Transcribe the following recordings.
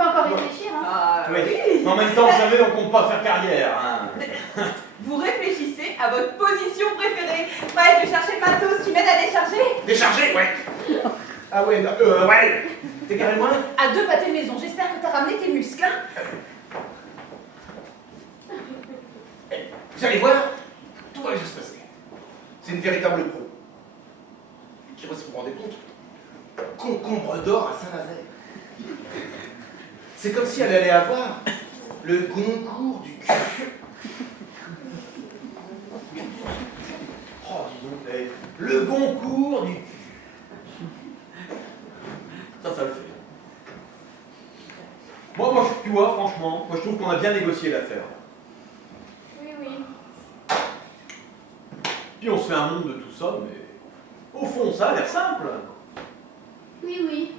peut encore réfléchir, hein. Ah, Oui. oui. En même temps, vous savez, on compte pas faire carrière. Hein. Vous réfléchissez à votre position préférée. Prête de chercher le matos qui m'aide à décharger. Décharger, ouais. Ah ouais, ouais. T'es carrément loin. À 2 pâtés maison, j'espère que t'as ramené tes muscles, hein. Vous allez voir, tout va bien se passer. C'est une véritable pro. Je sais pas si vous vous rendez compte. Concombre d'or à Saint-Nazaire. C'est comme si elle allait avoir le Goncourt du cul. Oh, dis donc, le Goncourt du cul. Ça le fait. Moi, tu vois, franchement, moi je trouve qu'on a bien négocié l'affaire. Oui, oui. Puis on se fait un monde de tout ça, mais au fond, ça a l'air simple. Oui, oui.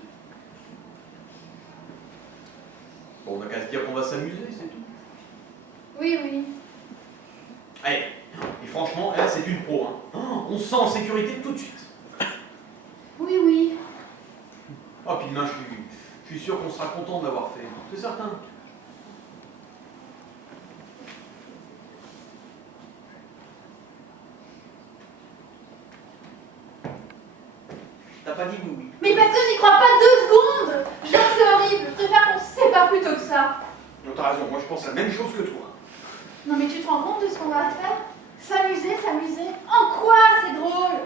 Bon, on n'a qu'à se dire qu'on va s'amuser, c'est tout. Oui, oui. Allez, et franchement, elle, c'est une pro. Hein. Oh, on se sent en sécurité tout de suite. Oui, oui. Oh, puis demain, je suis sûr qu'on sera content de l'avoir fait. C'est certain. T'as pas dit oui, oui. Mais parce que j'y crois pas 2 secondes. Je sais que c'est horrible. Je préfère qu'on se sépare plutôt que ça. Non, t'as raison, moi je pense la même chose que toi. Non, mais tu te rends compte de ce qu'on va faire? S'amuser, s'amuser. En quoi c'est drôle?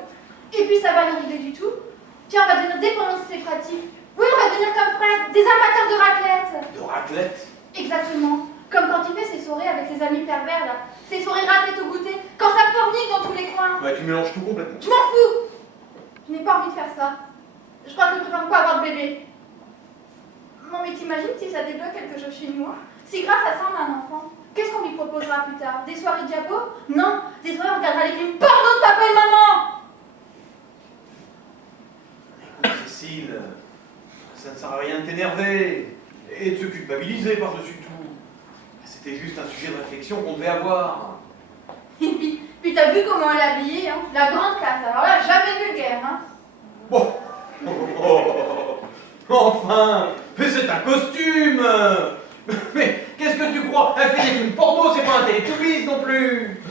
Et puis ça va rien régler du tout. Tiens, on va devenir dépendants de ces pratiques. Oui, on va devenir comme Fred, des amateurs de raclette. De raclette. Exactement. Comme quand il fait ses soirées avec ses amis pervers, là. Ses soirées raclette au goûter, quand ça fornique dans tous les coins. Ouais, tu mélanges tout complètement. Je m'en fous. Je n'ai pas envie de faire ça. Je crois que je préfère pas avoir de bébé. Non, mais t'imagines si ça débloque quelque chose chez moi? Si grâce à ça on a un enfant, qu'est-ce qu'on lui proposera plus tard? Des soirées diabo? Non, des soirées où on regardera les films porno de papa et maman. Écoute, Cécile, ça ne sert à rien de t'énerver et de se culpabiliser par-dessus tout. C'était juste un sujet de réflexion qu'on devait avoir. Et puis t'as vu comment elle est habillée, hein? La grande classe, alors là, jamais vulgaire, hein? Bon. Enfin, mais c'est un costume. Mais qu'est-ce que tu crois? Elle fait des films porno, c'est pas un télétubbies non plus.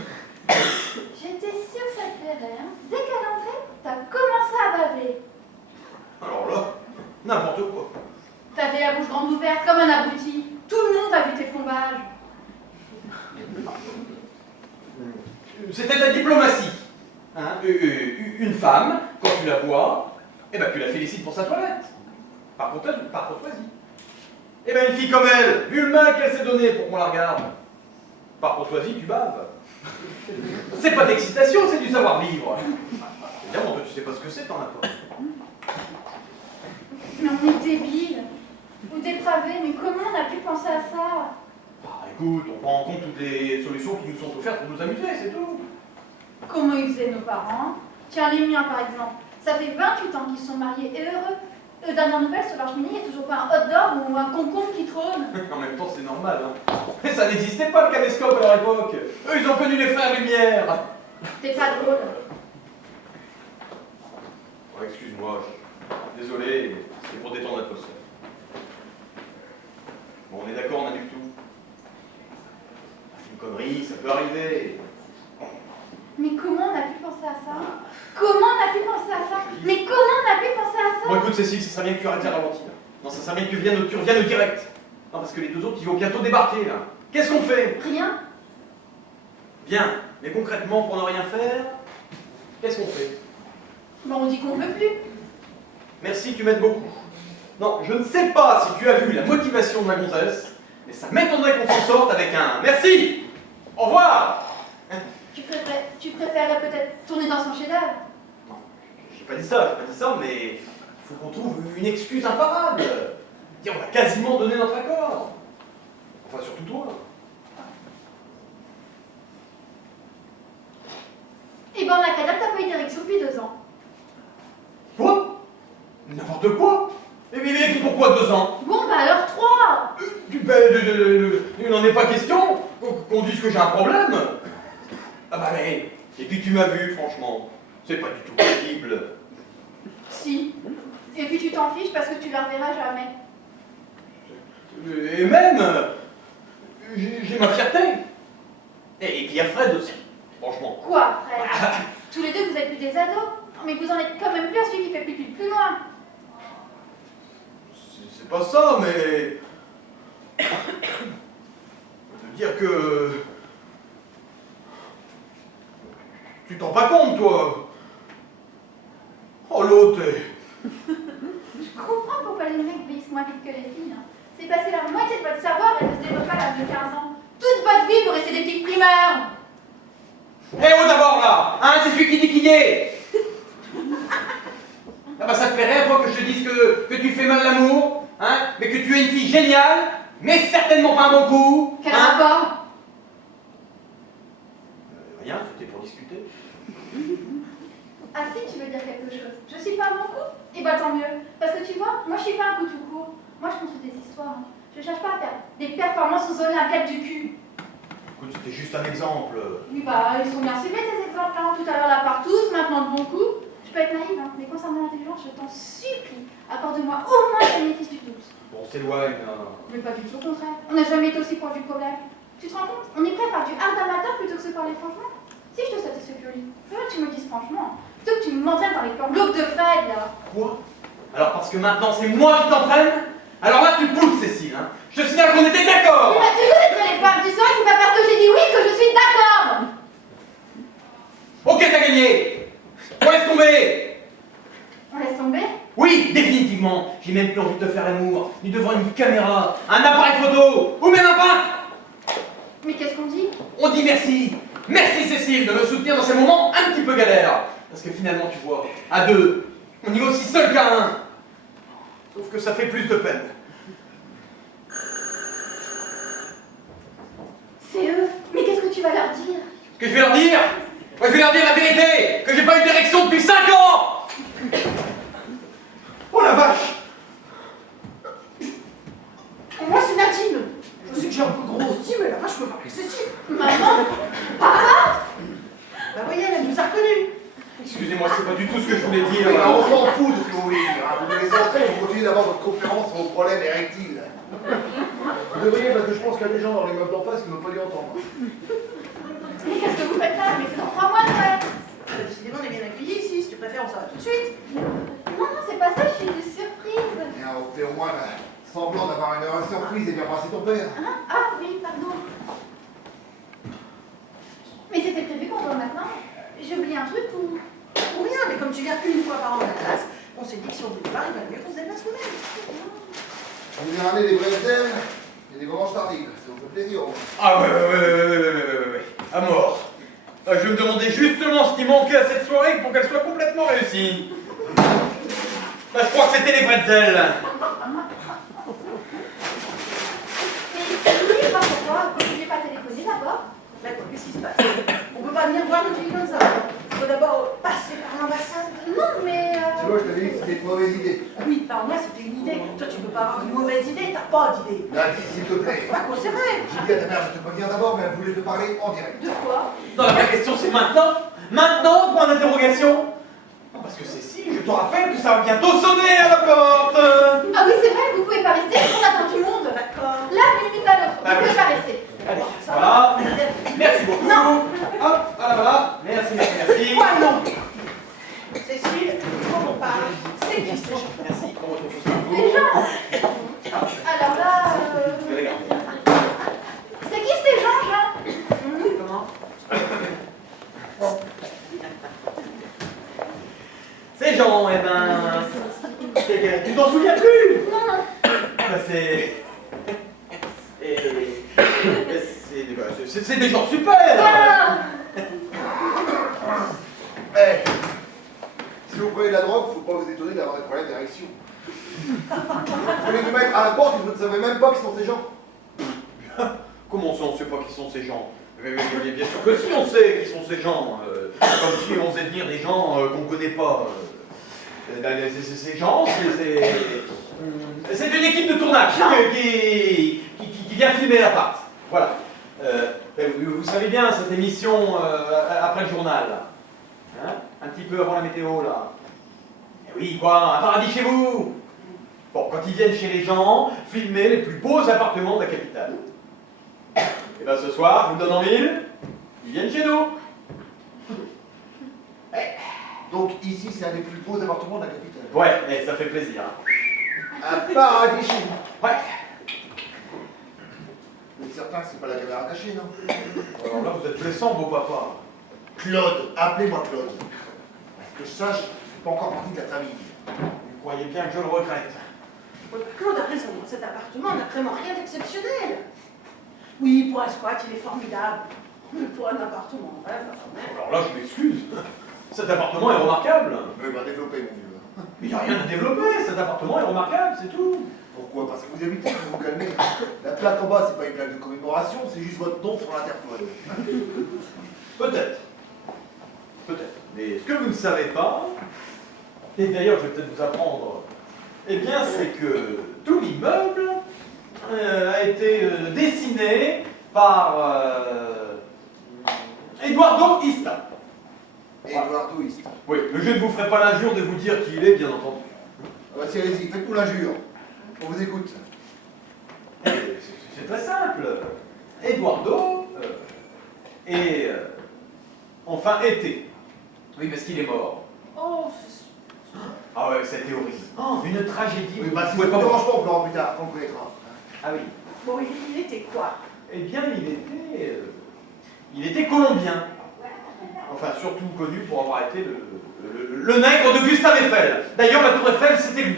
J'étais sûre que ça te plairait, hein? Dès qu'elle entrait, t'as commencé à baver. Alors là, n'importe quoi. T'avais la bouche grande ouverte comme un abruti. Tout le monde a vu tes plombages. C'était de la diplomatie. Hein? Une femme, quand tu la vois, eh ben, tu la félicites pour sa toilette. Par courtoisie. Eh ben, une fille comme elle, vu le mal qu'elle s'est donné pour qu'on la regarde, par courtoisie, tu baves. C'est pas d'excitation, c'est du savoir-vivre. Évidemment, toi, tu sais pas ce que c'est, t'en as pas. Mais on est débiles. Ou dépravés, mais comment on a pu penser à ça? Bah, écoute, on prend en compte toutes les solutions qui nous sont offertes pour nous amuser, c'est tout. Comment ils faisaient nos parents? Tiens, les miens par exemple. Ça fait 28 ans qu'ils sont mariés et heureux. Dernière nouvelle, sur leur cheminée, il n'y a toujours pas un hot dog ou un concombre qui trône. En même temps, c'est normal, hein. Mais ça n'existait pas, le caméscope, à leur époque. Eux, ils ont connu les frères Lumière. T'es pas drôle. Oh, excuse-moi, désolé, c'est pour détendre l'atmosphère. Bon, on est d'accord, on annule tout. Une connerie, ça peut arriver. Mais comment on a pu penser à ça? Comment on a pu penser à ça? Mais comment on a pu penser à ça? Bon, écoute, Cécile, ça serait bien que tu arrêtes la ralentir. Non, ça serait bien que tu reviennes au direct. Non, parce que les 2 autres, ils vont bientôt débarquer, là. Qu'est-ce qu'on fait? Rien. Bien, mais concrètement, pour ne rien faire, qu'est-ce qu'on fait? Bon, on dit qu'on veut plus. Merci, tu m'aides beaucoup. Non, je ne sais pas si tu as vu la motivation de la gonzesse, mais ça m'étonnerait qu'on s'en sorte avec un merci. Au revoir. Tu préférerais peut-être tourner dans son chef-d'œuvre? Non, j'ai pas dit ça, mais il faut qu'on trouve une excuse imparable. Tiens, on a quasiment donné notre accord. Enfin, surtout toi. Eh ben, on a qu'à dire que t'as pas eu d'érection depuis 2 ans. Quoi? N'importe quoi. Et puis pourquoi 2 ans? Bon, bah alors 3. Il n'en est pas question qu'on dise que j'ai un problème. Ah bah mais, et puis tu m'as vu, franchement, c'est pas du tout possible. Si. Et puis tu t'en fiches parce que tu la reverras jamais. Et même, j'ai ma fierté. Et puis il y a Fred aussi, franchement. Quoi, Fred? Tous les deux, vous êtes plus des ados. Mais vous en êtes quand même plus à celui qui fait pipi plus loin. C'est pas ça, mais... Je veux dire que... Tu t'en rends pas compte, toi? Oh, l'autre Je comprends pourquoi les mecs vieillissent moins vite que les filles. Hein. C'est parce que la moitié de votre savoir, elle ne se développe pas à l'âge de 15 ans. Toute votre vie, vous restez des petits primeurs. Eh oh, d'abord, là! Hein, c'est celui qui dit qui est! Ah bah ça te plairait, toi, que je te dise que tu fais mal l'amour, hein, mais que tu es une fille géniale, mais certainement pas un bon coup. Quel hein. rapport? Rien, c'était pour discuter. Ah si, tu veux dire quelque chose. Je suis pas un bon coup? Eh bah tant mieux. Parce que tu vois, moi je suis pas un coup tout court. Moi je construis des histoires. Hein. Je cherche pas à faire des performances aux Olympiades du cul. Écoute, c'était juste un exemple. Oui bah, ils sont bien ciblés ces exemples là. Tout à l'heure la partouze, maintenant le bon coup. Je peux être naïve, hein, mais concernant l'intelligence, je t'en supplie. Accorde-moi au moins le bénéfice du doute. Bon, on s'éloigne. Mais pas du tout, au contraire. On n'a jamais été aussi proche du problème. Tu te rends compte? On est prêt à faire du hard amateur plutôt que de se parler franchement. Si je te satisfais plus, tu me dises franchement. Plutôt que tu m'entraînes dans les plans glauques de Fred, là. Quoi? Alors parce que maintenant c'est moi qui t'entraîne? Alors là tu pousses, Cécile, hein. Je te signale qu'on était d'accord. Il va toujours être les femmes, tu sauras, c'est pas parce que j'ai dit oui que je suis d'accord. Ok, t'as gagné. On laisse tomber. On laisse tomber? Oui, définitivement. J'ai même plus envie de te faire l'amour, ni devant une caméra, un appareil photo, ou même un peintre. Mais qu'est-ce qu'on dit? On dit merci. Merci Cécile de me soutenir dans ces moments un petit peu galères. Parce que finalement, tu vois, à deux, on y va aussi seul qu'à un. Sauf que ça fait plus de peine. C'est eux. Mais qu'est-ce que tu vas leur dire? Ce que je vais leur dire? Moi, je vais leur dire la vérité, que j'ai pas eu d'érection depuis 5 ans. Oh la vache. Moi, c'est Nadine. Je sais que j'ai un peu gros aussi, mais la vache, je me parle excessif. Maman? Papa? Bah, voyez, elle nous a reconnus. Excusez-moi, c'est pas du tout ce que je voulais dire. Mais on s'en fout de ce que vous voulez dire. Hein. Vous devez rentrer, vous continuez d'avoir votre conférence sur vos problèmes érectiles. Vous devriez, parce que je pense qu'il y a des gens dans les meubles d'en face qui ne veulent pas y entendre. Mais qu'est-ce que vous faites là? Mais c'est dans 3 mois de fait. Décidément, on est bien accueillis ici. Si tu préfères, on s'en va tout de suite. Non, non, c'est pas ça, je suis une surprise. Et on fait au moins semblant d'avoir une surprise et bien embrasser ton père. Hein? Ah oui, pardon. Mais c'était prévu qu'on se voit maintenant. J'ai oublié un truc ou... Ou rien, mais comme tu viens une fois par an à la classe, on s'est dit que si on voulait pas, il valait mieux qu'on se déplace nous-mêmes. On vient ramener des bretzels et des moments tardives. Ça vous fait plaisir. Ah ouais. À mort. Je vais me demander justement ce qui manquait à cette soirée pour qu'elle soit complètement réussie. Bah, je crois que c'était les bretzels. Mais oui, pas pourquoi. Vous ne pouviez pas téléphoner d'abord? D'accord, qu'est-ce qui se passe? On peut pas venir voir notre fille comme ça. Il faut d'abord passer par l'ambassade. Non, mais... Tu vois, je t'avais dit que c'était une mauvaise idée. Oui, par moi, c'était une idée. Toi, tu peux pas avoir une mauvaise idée, t'as pas d'idée. Nadine, s'il te plaît. Pas quoi, c'est vrai. J'ai dit à ta mère de te prévenir d'abord, mais elle voulait te parler en direct. De quoi? Non, la vraie question c'est maintenant. Maintenant, point d'interrogation. Non, parce que Cécile, je te rappelle que ça va bientôt sonner à la porte. Ah oui, c'est vrai, vous pouvez pas rester, on attend du monde. D'accord. Là, d'une minute à l'autre, Ah vous oui. pouvez pas rester. Allez, Ça voilà. va. Merci beaucoup. Non. Hop, voilà. Merci. Quoi, non? Cécile, il faut qu'on parle. C'est qui ces gens? Merci. On retrouve tout ça. Les gens. Alors là, c'est qui ces gens, Jean? Comment? Ces gens, eh ben... Tu t'en souviens plus? Non, non. Bah, c'est des gens super. Ah. Eh, si vous prenez de la drogue, faut pas vous étonner d'avoir des problèmes d'érection. Vous voulez nous mettre à la porte et vous ne savez même pas qui sont ces gens. Comment ça, on sait pas qui sont ces gens? Bien sûr que si, on sait qui sont ces gens. Comme si on faisait venir des gens qu'on connaît pas. Ces gens, c'est une équipe de tournage qui vient filmer l'appart. Voilà. Vous savez bien, cette émission après le journal, là. Hein, un petit peu avant la météo, là. Eh oui, quoi, un paradis chez vous. Bon, quand ils viennent chez les gens, filmer les plus beaux appartements de la capitale. Et ben ce soir, je vous le donne en mille, ils viennent chez nous. Donc ici, c'est un des plus beaux appartements de la capitale. Ouais, et ça fait plaisir. Un paradis chez vous. Ouais. Vous êtes certain que c'est pas la caméra cachée, non? Alors là, vous êtes blessant, beau papa. Claude, appelez-moi Claude. Que je sache, je suis pas encore partie de la famille. Vous croyez bien que je le regrette. Claude a raison, cet appartement n'a vraiment rien d'exceptionnel. Oui, pour un squat, il est formidable. Mais pour un appartement, ouais, quand même. Alors là, je m'excuse. Cet appartement est remarquable. Mais bah développez, mon vieux. Mais il n'y a rien à développer, cet appartement est remarquable, c'est tout. Pourquoi? Parce que vous habitez, vous vous calmez. La plaque en bas, c'est pas une plaque de commémoration, c'est juste votre nom sur l'interphone. Peut-être. Peut-être. Mais ce que vous ne savez pas, et d'ailleurs je vais peut-être vous apprendre, eh bien c'est que tout l'immeuble a été dessiné par Eduardo Ista. Eduardo Ista. Oui, mais je ne vous ferai pas l'injure de vous dire qui il est, bien entendu. Ah bah si, allez-y, faites-nous l'injure. On vous écoute. Eh, c'est très simple. Eduardo enfin était. Oui, parce qu'il est mort. Oh, Ah ouais, c'était horrible. Oh, une tragédie. Oui, bah si Vous ça pouvez ne pas- dérange pas, on peut en plus tard, quand on connaîtra. Ah oui. bon, il était quoi? Eh bien, il était colombien. Enfin, surtout connu pour avoir été le nègre de Gustave Eiffel. D'ailleurs, la tour Eiffel, c'était lui.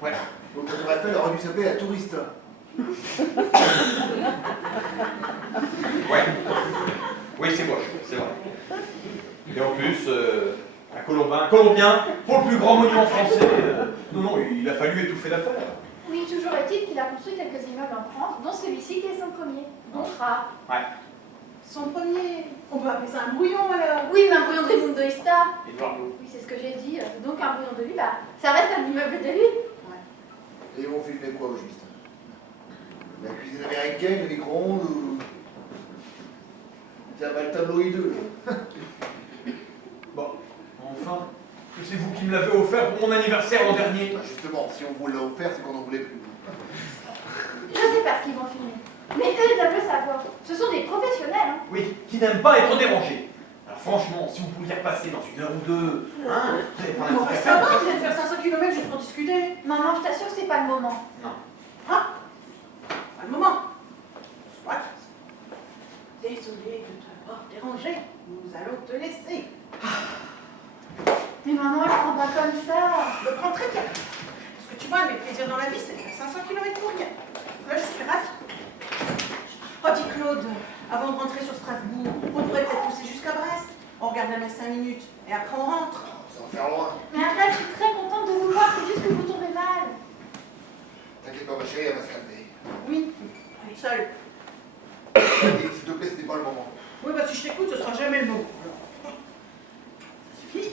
Voilà. Donc la Tour Eiffel aurait dû s'appeler la touriste. Ouais. Oui, c'est moche, c'est vrai. Et en plus, un Colombien, pour le plus grand monument français, non, il a fallu étouffer l'affaire. Oui, toujours est-il qu'il a construit quelques immeubles en France, dont celui-ci qui est son premier. Donc rare. Ouais. Son premier... On peut appeler ça un brouillon, alors? Oui, mais un brouillon de Raimundo Ista. Eduardo. Oui, c'est ce que j'ai dit. Donc un brouillon de lui, bah, ça reste un immeuble de lui. Et ils vont filmer quoi au juste? La cuisine américaine, le micro-ondes ou... Tiens, bah, le tableau hideux. Bon, enfin, que c'est vous qui me l'avez offert pour mon anniversaire l'an dernier. Bah, justement, si on vous l'a offert, c'est qu'on n'en voulait plus. Je sais pas ce qu'ils vont filmer. Mais eux, ils doivent le savoir. Ce sont des professionnels, hein. Oui, qui n'aiment pas être dérangés. Alors franchement, si vous pouviez repasser dans une heure ou deux, hein, vous allez prendre un Bon, petit ça café. va, vous êtes faire 500 km juste pour discuter. Maman, je t'assure que c'est pas le moment. Ah, pas le moment. Soit. Désolé de t'avoir dérangé. Nous allons te laisser. Mais maman, je prends pas comme ça. Je le prends très bien. Parce que tu vois, mes plaisirs dans la vie, c'est de faire 500 km pour rien. Là, je suis ravie. Oh, dis Claude, avant de rentrer sur Strasbourg, on pourrait peut-être pousser jusqu'à Brest. On regarde la messe 5 minutes et après on rentre. Ça va faire loin. Mais après, je suis très contente de vous voir, c'est juste que vous tombez mal. T'inquiète pas, ma chérie, elle va se calmer. Oui, toute seule. Et s'il te plaît, c'était pas le moment. Oui, bah si je t'écoute, ce sera jamais le moment. Ça suffit.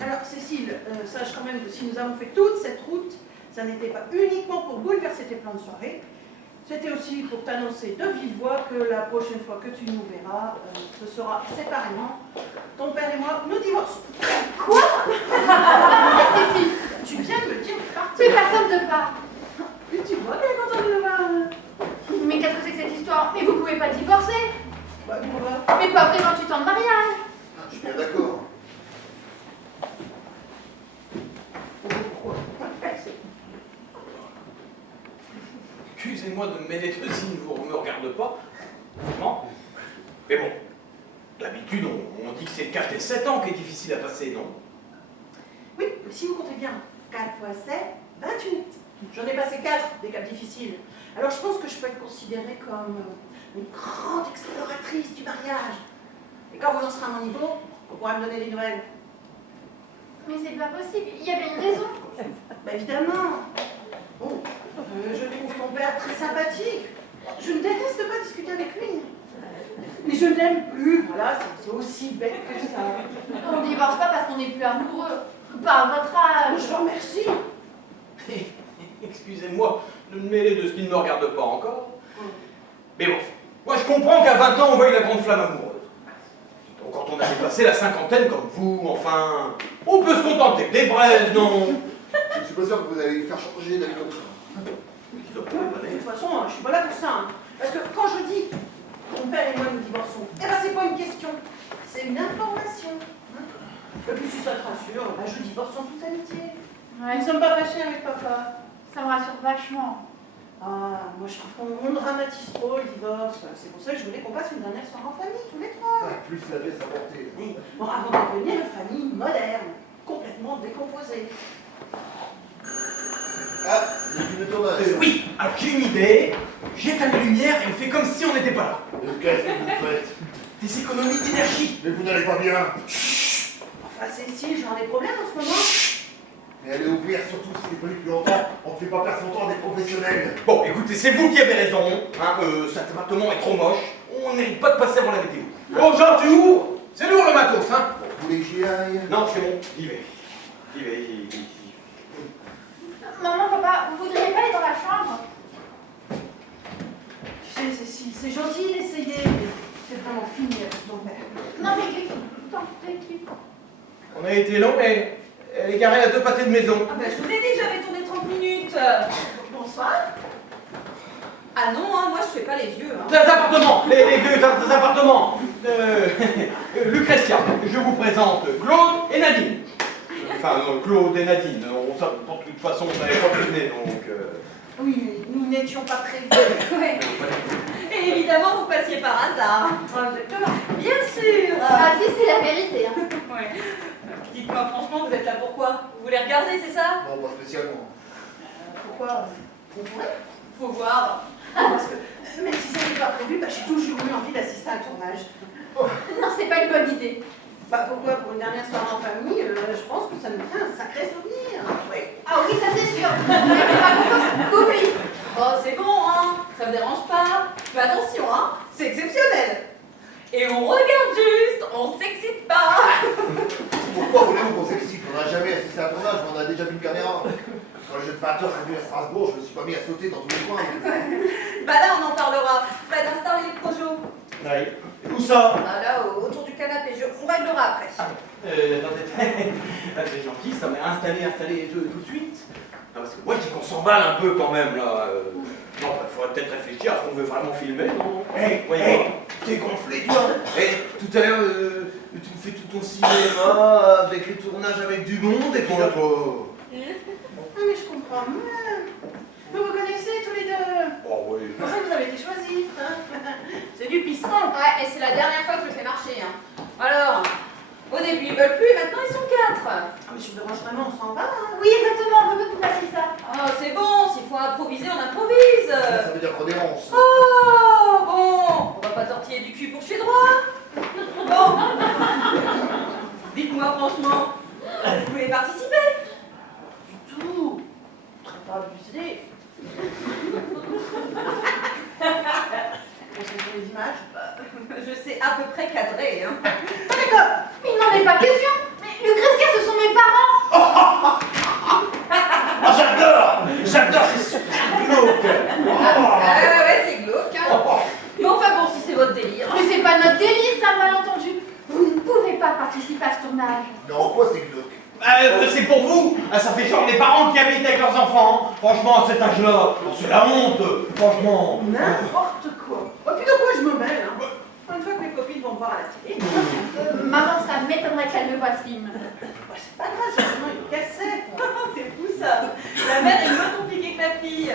Alors, Cécile, sache quand même que si nous avons fait toute cette route, ça n'était pas uniquement pour bouleverser tes plans de soirée, c'était aussi pour t'annoncer de vive voix que la prochaine fois que tu nous verras, ce sera séparément. Ton père et moi, nous divorçons. Quoi? Cécile, Tu viens de me dire de partir. plus personne ne part. Et tu vois qu'elle est contente de le voir. Mais qu'est-ce que c'est que cette histoire? Mais vous pouvez pas divorcer. Bah, pourquoi? Mais pas après 28 ans de mariage. Je suis bien d'accord. Pourquoi? Excusez-moi de me mêler de si vous ne me regardez pas. Non. Mais bon, d'habitude, on dit que c'est 4 et 7 ans qui est difficile à passer, non? Oui, mais si vous comptez bien, 4 fois 7, 28. J'en ai passé 4 des caps difficiles. Alors je pense que je peux être considérée comme une grande exploratrice du mariage. Et quand vous en serez à mon niveau, vous pourrez me donner des nouvelles. Mais c'est pas possible, il y avait une raison. Bah évidemment. Bon, je trouve ton père très sympathique. Je ne déteste pas discuter avec lui. Mais je ne l'aime plus, voilà, c'est aussi bête que ça. On ne divorce pas parce qu'on n'est plus amoureux. Pas à votre âge. Je vous remercie. Excusez-moi de me mêler de ce qui ne me regarde pas encore. Mais bon, moi je comprends qu'à 20 ans on veuille la grande flamme amoureuse. Donc quand on a dépassé la cinquantaine comme vous, enfin, on peut se contenter des braises, non? suis pas sûr que vous allez faire changer d'avis comme ça. De toute façon, je suis pas là pour ça. Hein. Parce que quand je dis mon père et moi nous divorçons, eh ben c'est pas une question, c'est une information. Hein. Et puis si ça te rassure, ben, je divorce en toute amitié. Ouais, Nous ne sommes pas fâchés avec papa. ça me rassure vachement. Ah, moi je trouve qu'on dramatise trop le divorce. C'est pour ça que je voulais qu'on passe une dernière soirée en famille, tous les trois. Ah, plus la baisse à porter. Oui. Bon, avant de devenir une famille moderne, complètement décomposée. Ah, c'est une tournage. Oui, alors j'ai une idée. J'éteins les lumières et on fait comme si on n'était pas là. Qu'est-ce que vous faites? Des économies d'énergie. Mais vous n'allez pas bien. Enfin, Cécile, j'ai des problèmes en ce moment. Mais allez ouvrir, surtout si c'est pas depuis longtemps. On ne fait pas perdre son temps à des professionnels. Bon, écoutez, c'est vous qui avez raison. Hein, cet appartement est trop moche. On ne mérite pas de passer avant la météo. Bon, Jean, tu ouvres? C'est lourd le matos, hein? Vous voulez que j'y aille? Non, c'est bon, j'y vais. J'y vais. Maman, papa, vous voudriez pas aller dans la chambre? Tu sais, Cécile, c'est gentil d'essayer, mais c'est vraiment fini avec ton père. Non, mais Cliff, t'en fais, Cliff. On a été long, mais elle est garée à 2 pâtés de maison. Ah bah je vous ai dit, j'avais tourné 30 minutes. Bonsoir. Ah non, hein, moi je fais pas les vieux. Hein. Des appartements, les vieux des appartements. Lucretia, je vous présente Claude et Nadine. Enfin, non, Claude et Nadine. On, ça, de toute façon, on n'avait pas prévenu, donc... Oui, nous n'étions pas prévus. Ouais. Et évidemment, vous passiez par hasard. Exactement. Bien sûr. Ah si, c'est la vérité. Hein. Ouais. Dites-moi franchement, vous êtes là pourquoi? Vous voulez regarder, c'est ça? Non, pas spécialement. Pourquoi on pourrait? Faut voir. Parce que même si ça n'est pas prévu, bah, j'ai toujours eu envie d'assister à un tournage. Non, c'est pas une bonne idée. Bah pourquoi? Pour une dernière soirée en famille, je pense que ça nous fait un sacré souvenir. Oui. Ah oui, ça c'est sûr. Mais c'est pas pour oublie. Oh, c'est bon, hein. Ça me dérange pas. Mais attention, hein. C'est exceptionnel. Et on regarde juste, on s'excite pas. Pourquoi voulez-vous qu'on s'excite? On n'a jamais assisté à un tournage, mais on a déjà vu une caméra. Quand le jeune facteur est venu à Strasbourg, je me suis pas mis à sauter dans tous les coins. Bah là, on en parlera. Fred, installe les projos. Oui. Où ça? Bah là, autour du canapé. On réglera après. Attendez, c'est gentil, ça m'a installé tout de suite. Non, parce que moi, je dis qu'on s'emballe un peu quand même, là. Non, il faudrait peut-être réfléchir à ce qu'on veut vraiment filmer, non? T'es gonflé, toi. Tout à l'heure, tu me fais tout ton cinéma avec les tournages avec du monde, et puis là, toi... Ah mais je comprends mal. Vous vous connaissez tous les deux. Oh oui. C'est pour ça que vous avez été choisis. Hein. C'est du piston. Ouais, et c'est la dernière fois que je le fais marcher. Hein. Alors, au début ils veulent plus, et maintenant ils sont 4. Ah mais je me dérange vraiment, on s'en va. Hein. Oui, exactement, on veut que vous fassiez ça. Oh, c'est bon, s'il faut improviser, on improvise. Ça veut dire qu'on dénonce. Oh, bon, on va pas tortiller du cul pour chez droit. Bon, dites-moi franchement, vous voulez participer? Du tout. Très pas abusé. On sait sur les images. Je sais à peu près cadrer. Hein. D'accord. Mais il n'en est pas question. Mais Lucretia, ce sont mes parents. Ah, j'adore, c'est super glauque. Ouais, c'est glauque. Hein. Mais enfin bon, si c'est votre délire. Mais c'est pas notre délire, c'est un malentendu. Vous ne pouvez pas participer à ce tournage. Mais en quoi c'est glauque? C'est pour vous. Ça fait genre les parents qui habitent avec leurs enfants. Franchement, à cet âge-là, c'est la honte. Franchement. N'importe quoi. Oh, puis de quoi je me mêle, hein. Une fois que mes copines vont me voir à la télé, Maman, ça m'étonnerait qu'elle ne voit ce film. bah, c'est pas grave, j'ai vraiment une cassette. C'est fou ça. La mère est moins compliquée que la fille.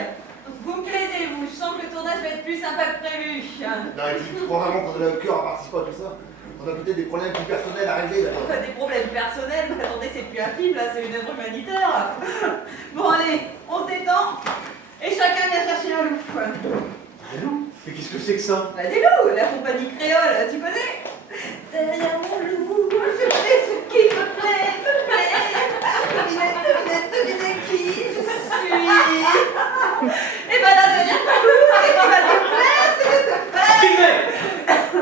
Vous me plaisez, vous. Je sens que le tournage va être plus sympa que prévu. Non, et puis, tu crois vraiment qu'on a le cœur à participer à tout ça? On a peut-être des problèmes plus personnels à régler, là. Pas des problèmes personnels, mais attendez, c'est plus un film là, c'est une œuvre humanitaire. Bon allez, on se détend et chacun vient chercher un loup. Mais qu'est-ce que c'est que ça? Bah des loups, la compagnie créole, tu connais? Derrière mon loup, je fais ce qui me plaît, devinez qui je suis. Et bah là derrière ton loup, ce qui va te plaire, c'est de te faire. Filmer.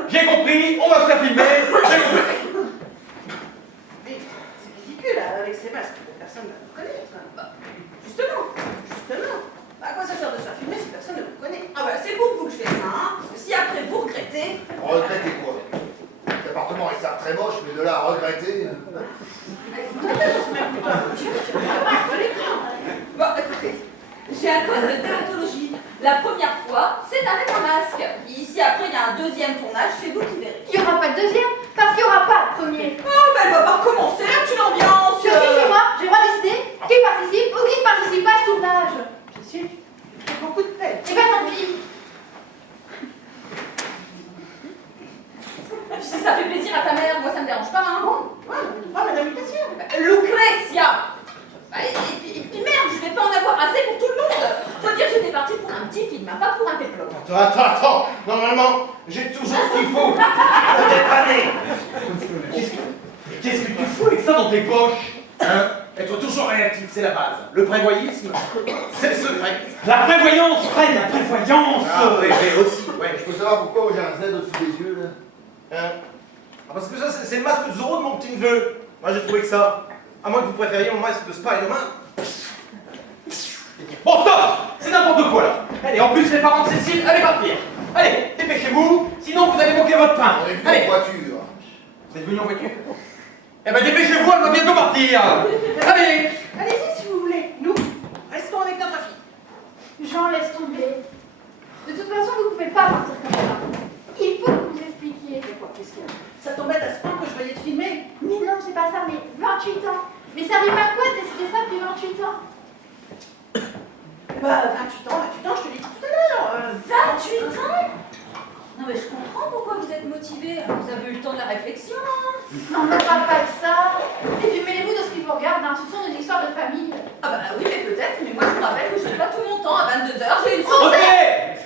J'ai compris, on va se faire filmer. J'ai compris. Mais c'est ridicule, avec ces masques, personne ne va nous connaître. Bah, justement. Bah, à quoi ça sert de se faire filmer si personne ne vous connaît? Ah bah c'est pour vous que je fais ça, hein. Parce que si après vous regrettez. Regretter quoi? Cet appartement est certes très moche, mais de là à regretter... C'est même plutôt un motif qui est pas mal, J'ai un code de déontologie. La première fois, c'est avec un masque. Ici, après, il y a un deuxième tournage, c'est vous qui verrez. Il n'y aura pas de deuxième, parce qu'il n'y aura pas de premier. Oh, ben elle va pas recommencer, là, tu l'ambiance. Je suis chez moi, j'ai le droit de décider qui participe ou qui ne participe pas à ce tournage. Je sais, j'ai beaucoup de peine. Et ben tant pis. Si ça fait plaisir à ta mère, moi ça me dérange pas, hein. Bon, voilà, pas ma invitation. Lucrezia. Et puis merde, je vais pas en avoir assez pour tout le monde. Faut dire que j'étais partie pour un petit film, hein, pas pour un péplum. Attends, normalement, j'ai toujours ce qu'il faut. Faut dépanner. Qu'est-ce que tu fous avec ça dans tes poches? Hein? Être toujours réactif, c'est la base. Le prévoyisme, c'est le secret. La prévoyance, Fred, la prévoyance. Ah, oui, aussi, ouais. Je peux savoir pourquoi j'ai un Z au-dessus des yeux, là? Hein? Ah, parce que ça, c'est le masque de Zorro de mon petit neveu. Moi, j'ai trouvé que ça. À moins que vous préfériez mon masque de Spider-Man. Bon, stop! C'est n'importe quoi, là. Allez, en plus, les parents de Cécile, allez partir. Allez, dépêchez-vous, sinon vous allez manquer votre pain. On est venu Allez, en voiture. vous êtes venu en voiture? Eh ben, dépêchez-vous, elle va bientôt partir. Allez. Allez-y si vous voulez. Nous, restons avec notre fille. Jean, laisse tomber. De toute façon, vous ne pouvez pas partir comme ça. Il faut que vous expliquiez. Et quoi, qu'est-ce qu'il y a? Ça t'embête à ce point que je veuillais te filmer? Mais non, c'est pas ça, mais 28 ans. Mais ça arrive à quoi de décider ça depuis 28 ans? Bah, 28 ans, je te l'ai dit tout à l'heure. 28 ans? Non mais je comprends pourquoi vous êtes motivé. Vous avez eu le temps de la réflexion. Hein. Non, on ne parle pas de ça. Et puis mêlez-vous de ce qui vous regarde, hein. Ce sont des histoires de famille. Ah bah oui mais peut-être, mais moi je me rappelle que je n'ai pas tout mon temps à 22h, j'ai une Ok. soirée.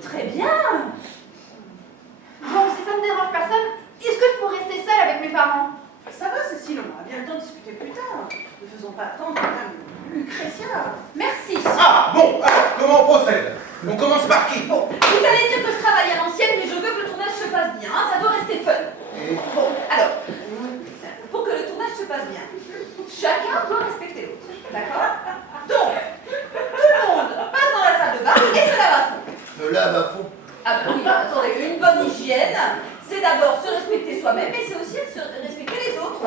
Très bien. Bon, si ça ne dérange personne, est-ce que je pourrais rester seule avec mes parents? Ça va, Cécile, on aura bien le temps de discuter plus tard. Ne faisons pas attendre Madame Lucrezia. Merci. Ah, bon, alors, comment on procède? On commence par qui? Bon, vous allez dire que je travaille à l'ancienne, mais je veux que le tournage se passe bien, hein, ça doit rester fun. Et Bon, alors, pour que le tournage se passe bien, chacun doit respecter l'autre, d'accord? Donc, tout le monde passe dans la salle de bain et se lave à fond. me lave à fond. Ah bah oui, attendez, une bonne hygiène, c'est d'abord se respecter soi-même, mais c'est aussi se respecter les autres.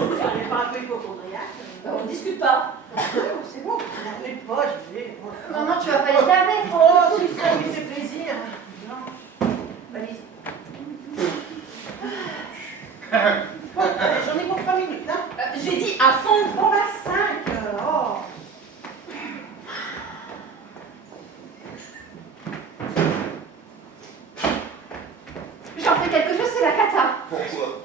Vous n'avez pas un peu hypochondriaque? On ne discute pas. C'est bon, vous n'arrivez pas, j'y vais. Maman, tu vas pas les laver. Oh, si ça lui fait plaisir. Non. Valise. Bon, allez, j'en ai pour 3 minutes, hein. J'ai dit à fond. Bon, bah 5. Oh. J'en fais quelque chose, c'est la cata. Pourquoi?